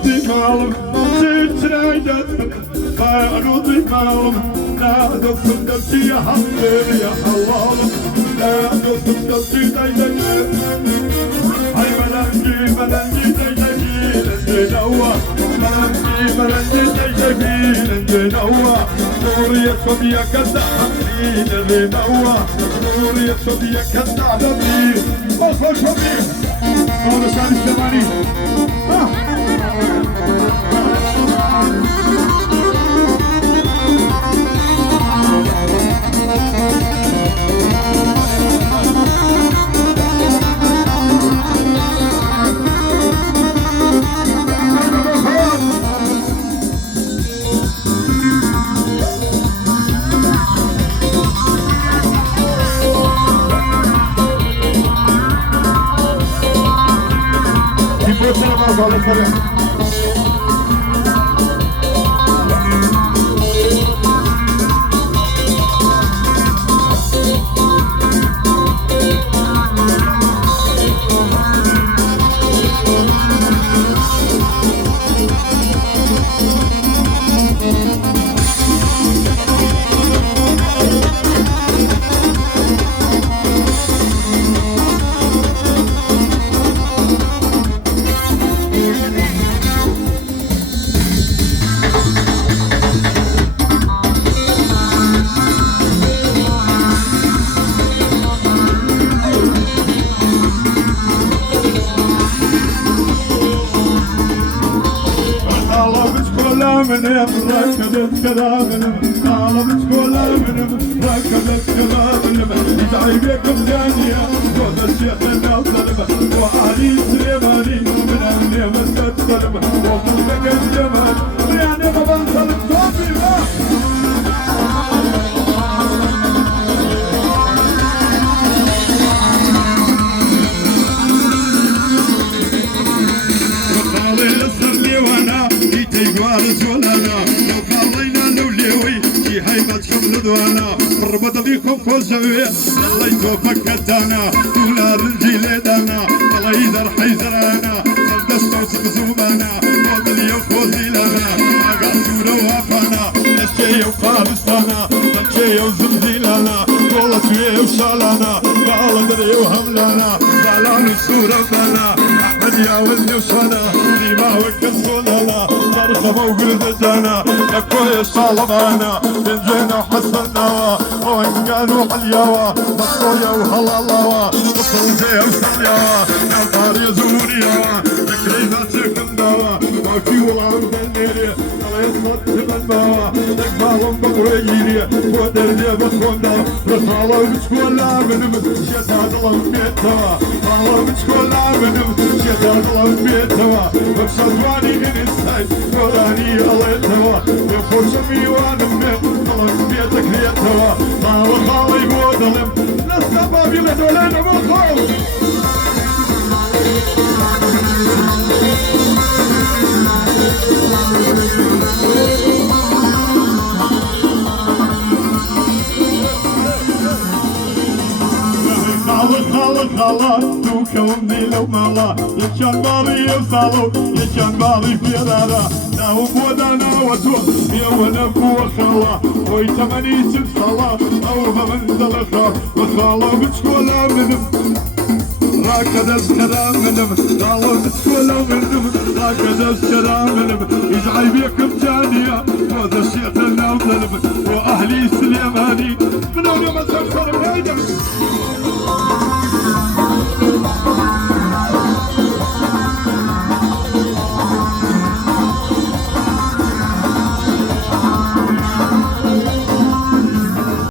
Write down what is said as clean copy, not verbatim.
رضي مالم زيت رايدتك رضي مالم لا دفن دلتي يا حبيب يا حلالم لا دفن دلتي دايدك هاي ملنجي ملنجي دايدك نوا ملنجي دايدك نوا نور يكسب يا كذا حبيب نوا نور يكسب يا كذا حبيب وصل شبيب هذا سالي الثمانين Vale, ركضت كلامنا طالبت كلامنا ركضت كلامنا يدعي بكم ثانية وذا الشيخ الظلمة وعلي سليماني من أهلي مسجد ظلمة وصلك الجمال يعني غبان ظلم صوفي وقالي لصرني وانا يتي وارث ولانا رضوانا ربط بيكم كل شوية الله يتوفق كتانا ولا رجيل دانا الله يدر حيزرانا سلدست وسق زوبانا وضل يوفوزي لنا اقع سورة وافانا اشكي وفارستانا تنشي وزلزيلانا والله سوية وشالانا والله دري وهملانا زعلان السورة بانا احمد يا ولي وشانا ديما وكسولانا مرخبة وقلدجانا لكوية شالبانا بنجينا وحسنا وإن كانوا حليوا بطويا وهلالاوا بطوزي وسليوا نطاري زوريوا تكرينا تكندوا وكي والعرب النيري الله يصمت تبنبوا تكبالهم بقرييري ودردي بخوندا رسالة بتكولا منم شتاد الله بيتوا الله بتكولا منم شتاد الله بيتوا وكشدواني من السايد وراني الله يتوا يفوش ميوان من الله بيتك يتوا ما والله يقودلم للسباب يلدولين بالخوف خالق توكلني لو مالا يشان بالي يوصلوا يشان بالي في دارا ناو بودانا وتو يا ونبو خلا ويتمني صلاة او من دلخا وخالا بتشكولا منم راكد السلام منم خالا بتشكولا منم راكد السلام منم يجعي بيكم جانية وذا الشيخ الناظلم واهلي سليماني من اول ما تنصر بهيدا